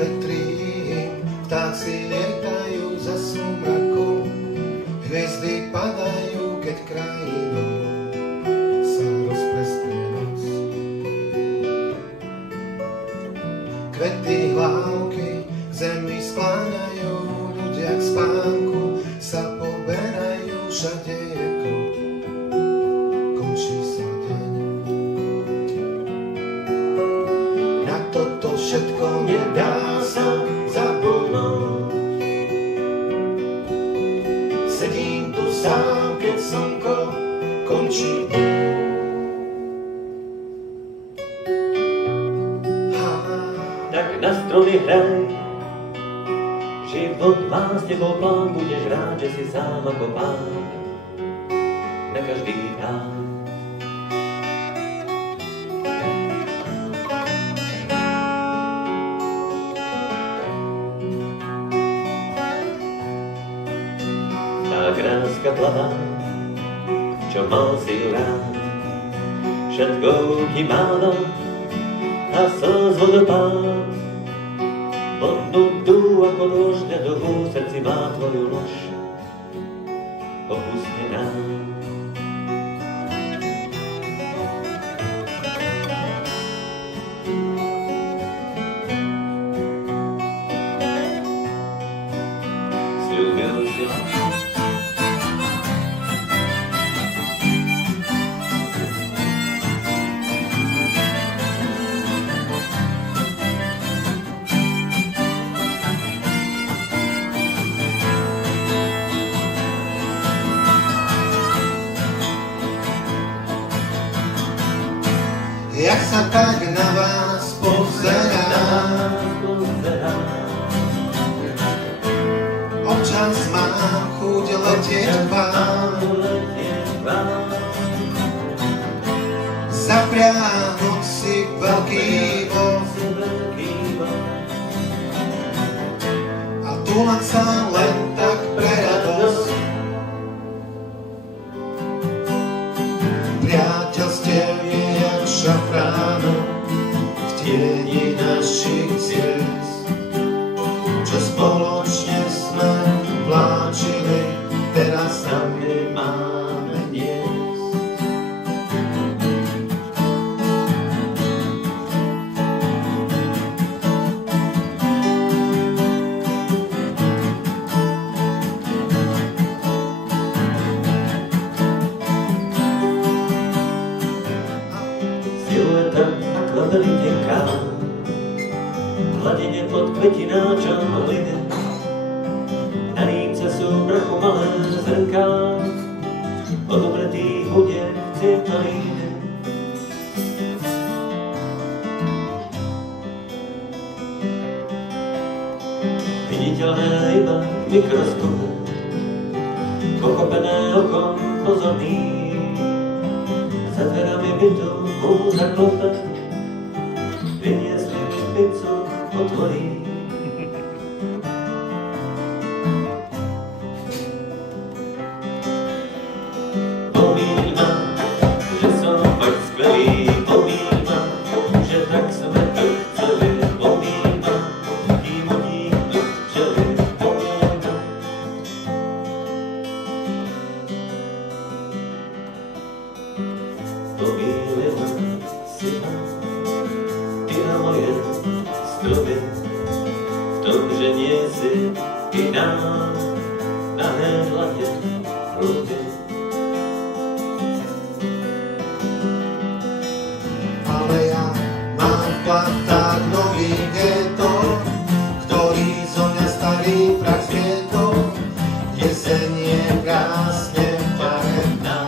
vetrí, vtáci lietajú za sumrakom, hviezdy padajú, keď krajinou sa rozprestrie noc. Kvety, hlávky k zemi skláňajú, ľudia k spánku sa poberajú, všade je kruh, končí sa deň. Na toto všetko nedá sa zabudnúť. Sedím tu sám, keď slnko končí. Tak na stromy hraj, život má s tebou plán, budeš rád, že si sám ako pán na každý dán. Tá kráska plavá, čo mal si ju rád, všetko ti máva a slz vodopád. Odnutú ako nož ľadovú, v srdci má tvoju lož opustená. Sľúbil si jak sa tak na vás pozerám, občas mám chuť letieť k vám, zapriahnuť si veľký voz a túlať sa len tak pre radosť. Priateľstiev je jak šafránu v tieni našich ciest, čo spoločne sme vláčili, teraz tam nemáme niesť. Silueta ako veľmi tenká, hladine pod kvetináčom hlide, na rýmce sú prachu malé zrnká, odobretých budiek ciepalíne. Viditeľné iba v mikroskope, pochopené okom pozorný, za dverami bytu múza klope, vyniesli mi pizzu, otvorí. Pomíň ma, že som fakt skvelý, pomíň ma, že tak sme tu chceli, pomíň ma, kým uniknú včely, pomíň ma. Pomílila si ma, ty na moje stropy, v tom, že nie si iná, na hľade hlúby. Ale ja mám v platách nový geto, ktorý zo mňa starý prach zmietol, jeseň je krásne farebná.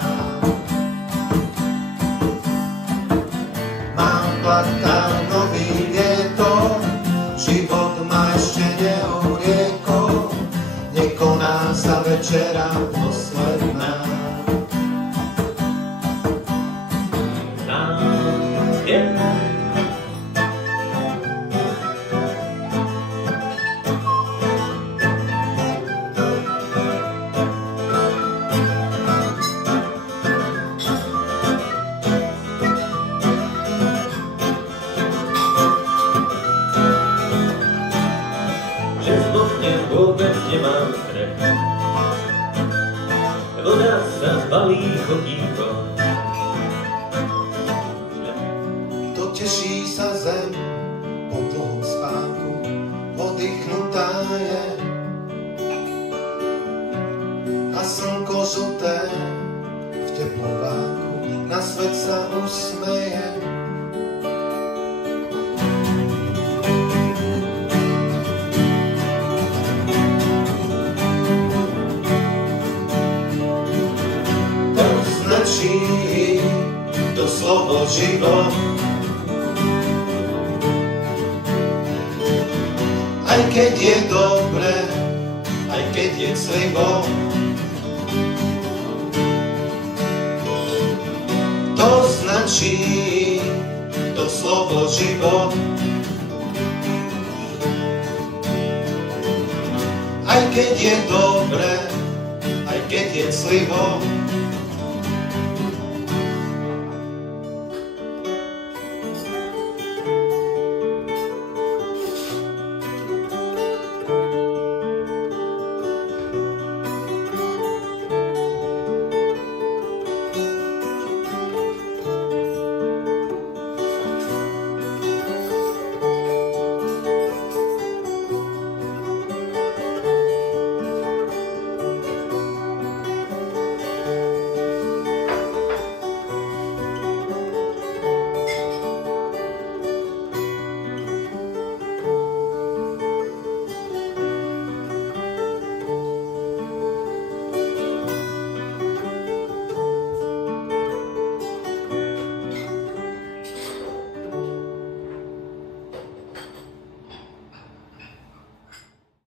Mám v platách nový geto, život ma ešte neuriekol, nekoná sa večera posledná. svet sa usmeje. To značí to slovo život. Aj keď je dobre, aj keď je clivo, to značí to slovo život. Aj keď je dobre, aj keď je clivo,